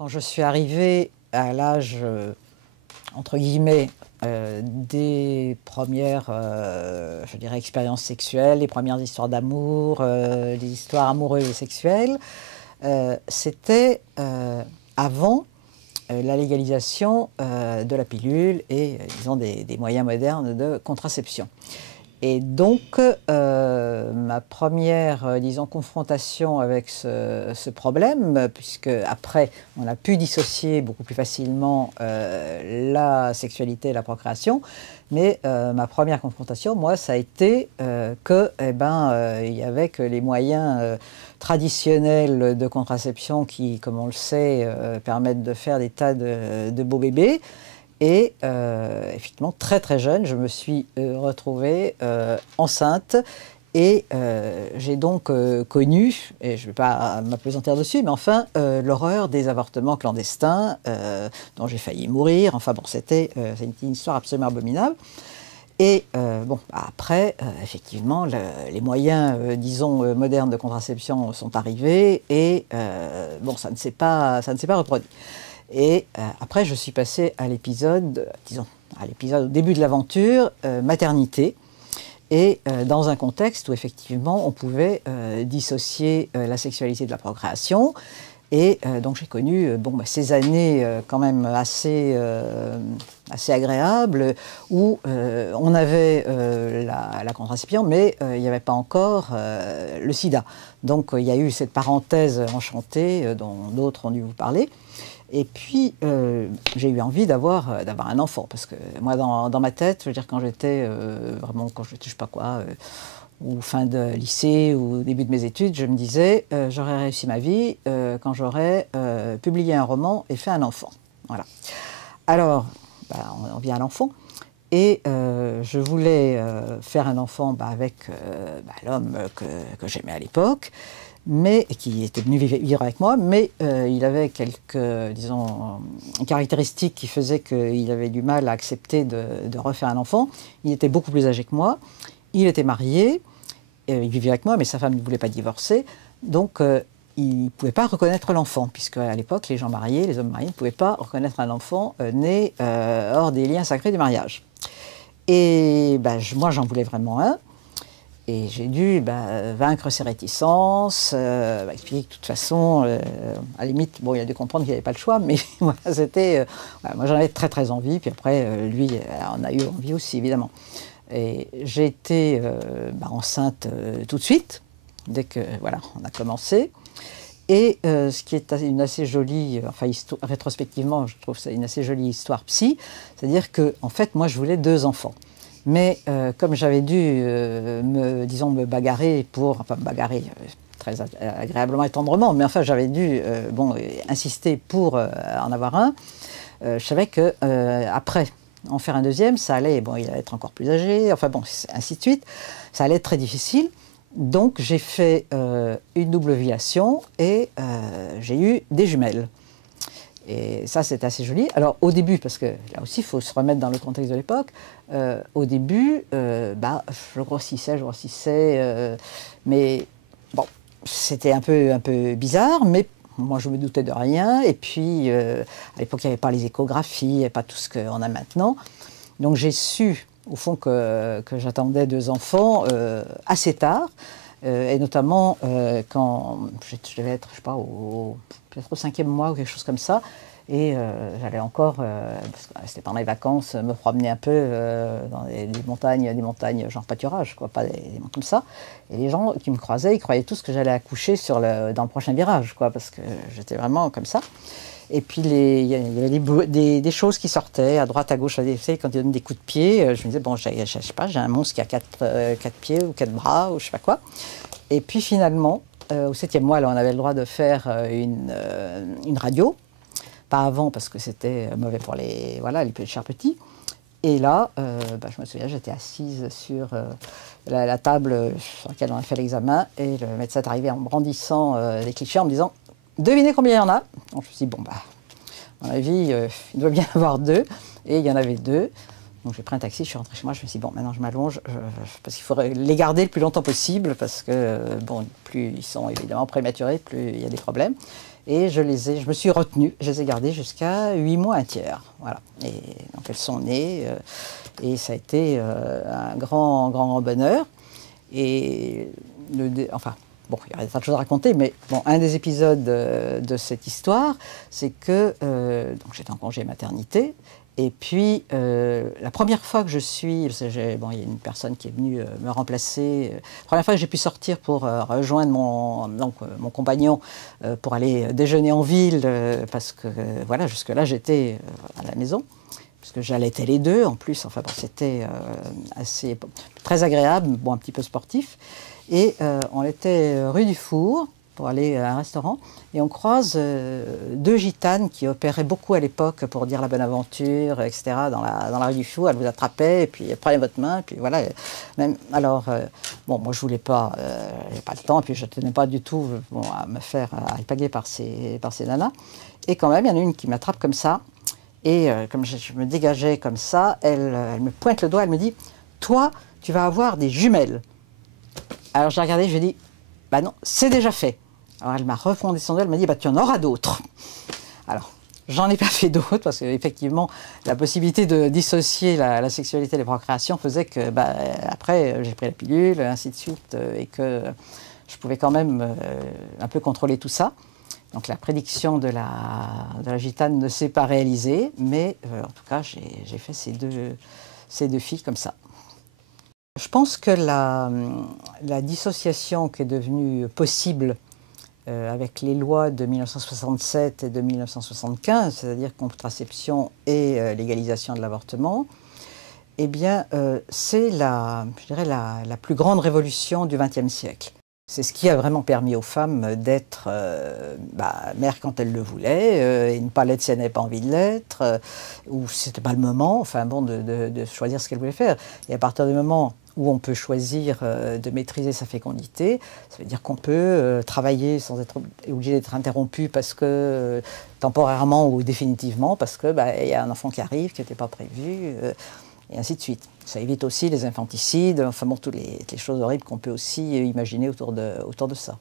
Quand je suis arrivée à l'âge, entre guillemets, des premières, je dirais, expériences sexuelles, les premières histoires d'amour, les histoires amoureuses et sexuelles, c'était avant la légalisation de la pilule et, disons, des moyens modernes de contraception. Et donc, ma première, disons, confrontation avec ce problème, puisque après, on a pu dissocier beaucoup plus facilement la sexualité et la procréation, mais ma première confrontation, moi, ça a été il y avait que les moyens traditionnels de contraception qui, comme on le sait, permettent de faire des tas de beaux bébés. Et effectivement, très très jeune, je me suis retrouvée enceinte et j'ai donc connu, et je ne vais pas m'appesantir dessus, mais enfin, l'horreur des avortements clandestins dont j'ai failli mourir. Enfin bon, c'était une histoire absolument abominable. Et après, effectivement, les moyens, disons, modernes de contraception sont arrivés et ça ne s'est pas reproduit. Et après, je suis passée à l'épisode, disons, au début de l'aventure, maternité, et dans un contexte où effectivement on pouvait dissocier la sexualité de la procréation. Et donc j'ai connu ces années quand même assez agréables où on avait la contraception, mais il n'y avait pas encore le sida. Donc il y a eu cette parenthèse enchantée dont d'autres ont dû vous parler. Et puis, j'ai eu envie d'avoir un enfant, parce que moi, dans ma tête, je veux dire, quand j'étais je sais pas quoi, ou fin de lycée, ou début de mes études, je me disais, j'aurais réussi ma vie quand j'aurais publié un roman et fait un enfant. Voilà. Alors, on vient à l'enfant, et je voulais faire un enfant avec l'homme que j'aimais à l'époque, mais qui était venu vivre avec moi, mais il avait quelques, disons, caractéristiques qui faisaient qu'il avait du mal à accepter de refaire un enfant. Il était beaucoup plus âgé que moi, il était marié, il vivait avec moi, mais sa femme ne voulait pas divorcer, donc il ne pouvait pas reconnaître l'enfant, puisque à l'époque, les gens mariés, les hommes mariés, ne pouvaient pas reconnaître un enfant né hors des liens sacrés du mariage. Et moi, j'en voulais vraiment un. Et j'ai dû vaincre ses réticenences, expliquer que de toute façon, à la limite, il a dû comprendre qu'il n'y avait pas le choix, mais voilà, c'était... moi j'en avais très très envie, puis après, lui en a eu envie aussi, évidemment. Et j'ai été enceinte tout de suite, dès que, on a commencé. Et ce qui est une assez jolie, rétrospectivement, je trouve que c'est une assez jolie histoire psy, c'est-à-dire que, en fait, moi je voulais 2 enfants. Mais comme j'avais dû me bagarrer très agréablement et tendrement, mais enfin j'avais dû insister pour en avoir un, je savais que après en faire un deuxième, ça allait, il allait être encore plus âgé, ainsi de suite, ça allait être très difficile. Donc j'ai fait une double ovulation et j'ai eu des jumelles. Et ça, c'est assez joli. Alors, au début, parce que là aussi, il faut se remettre dans le contexte de l'époque, au début, je grossissais, mais bon, c'était un peu bizarre, mais moi, je me doutais de rien. Et puis, à l'époque, il n'y avait pas les échographies, il n'y avait pas tout ce qu'on a maintenant. Donc, j'ai su, au fond, que j'attendais 2 enfants assez tard. Et notamment quand je devais être, je sais pas, peut-être au 5e mois ou quelque chose comme ça. Et j'allais encore, parce que c'était pendant les vacances, me promener un peu dans des montagnes genre pâturage, quoi, pas des montagnes comme ça. Et les gens qui me croisaient, ils croyaient tous que j'allais accoucher dans le prochain virage, quoi, parce que j'étais vraiment comme ça. Et puis il y avait des choses qui sortaient à droite, à gauche. Vous savez, quand ils donnent des coups de pied, je me disais, je sais pas, j'ai un monstre qui a 4 pieds ou 4 bras ou je sais pas quoi. Et puis finalement, au 7e mois, là, on avait le droit de faire une radio. Pas avant parce que c'était mauvais pour les chers petits. Et là, je me souviens, j'étais assise sur la table sur laquelle on a fait l'examen et le médecin est arrivé en me brandissant des clichés en me disant « Devinez combien il y en a ?» Donc je me suis dit « à mon avis, il doit bien y avoir 2. » Et il y en avait 2. Donc j'ai pris un taxi, je suis rentrée chez moi, je me suis dit « Maintenant je m'allonge, parce qu'il faudrait les garder le plus longtemps possible, parce que plus ils sont évidemment prématurés, plus il y a des problèmes. » Et je me suis retenue, je les ai gardées jusqu'à 8 mois, un tiers. Voilà. Et donc elles sont nées et ça a été un grand bonheur. Et enfin, bon, il y aurait pas de choses à raconter, mais bon, un des épisodes de cette histoire, c'est que donc j'étais en congé maternité. Et puis, la première fois que je suis, bon, il y a une personne qui est venue me remplacer. La première fois que j'ai pu sortir pour rejoindre mon compagnon pour aller déjeuner en ville, parce que voilà, jusque-là j'étais à la maison, puisque j'allaitais les deux en plus. Enfin, bon, c'était très agréable, bon, un petit peu sportif. Et on était rue du Four pour aller à un restaurant, et on croise deux gitanes qui opéraient beaucoup à l'époque pour dire la bonne aventure, etc., dans la rue du Four. Elles vous attrapaient, et puis elles prenaient votre main, et puis voilà. Alors, bon, moi je voulais pas, j'avais pas le temps, et puis je tenais pas du tout à me faire alpaguer par ces nanas. Et quand même, il y en a une qui m'attrape comme ça, et comme je me dégageais comme ça, elle me pointe le doigt, elle me dit « Toi, tu vas avoir des jumelles ». Alors j'ai regardé, je lui ai dit « Bah non, c'est déjà fait ». Alors elle m'a refondé son doigt, elle m'a dit bah, « Tu en auras d'autres ». Alors, j'en ai pas fait d'autres, parce qu'effectivement, la possibilité de dissocier la sexualité et la procréation faisait que, bah, après, j'ai pris la pilule, ainsi de suite, et que je pouvais quand même un peu contrôler tout ça. Donc la prédiction de la gitane ne s'est pas réalisée, mais en tout cas, j'ai fait ces deux filles comme ça. Je pense que la dissociation qui est devenue possible avec les lois de 1967 et de 1975, c'est-à-dire contraception et légalisation de l'avortement, eh bien, c'est je dirais la plus grande révolution du XXe siècle. C'est ce qui a vraiment permis aux femmes d'être mères quand elles le voulaient, et ne pas l'être si elles n'avaient pas envie de l'être, ou si ce n'était pas le moment, enfin bon, de choisir ce qu'elles voulaient faire. Et à partir du moment où on peut choisir de maîtriser sa fécondité, ça veut dire qu'on peut travailler sans être obligé d'être interrompu parce que, temporairement ou définitivement, parce que y a un enfant qui arrive, qui n'était pas prévu, et ainsi de suite. Ça évite aussi les infanticides, enfin bon, toutes les choses horribles qu'on peut aussi imaginer autour de ça.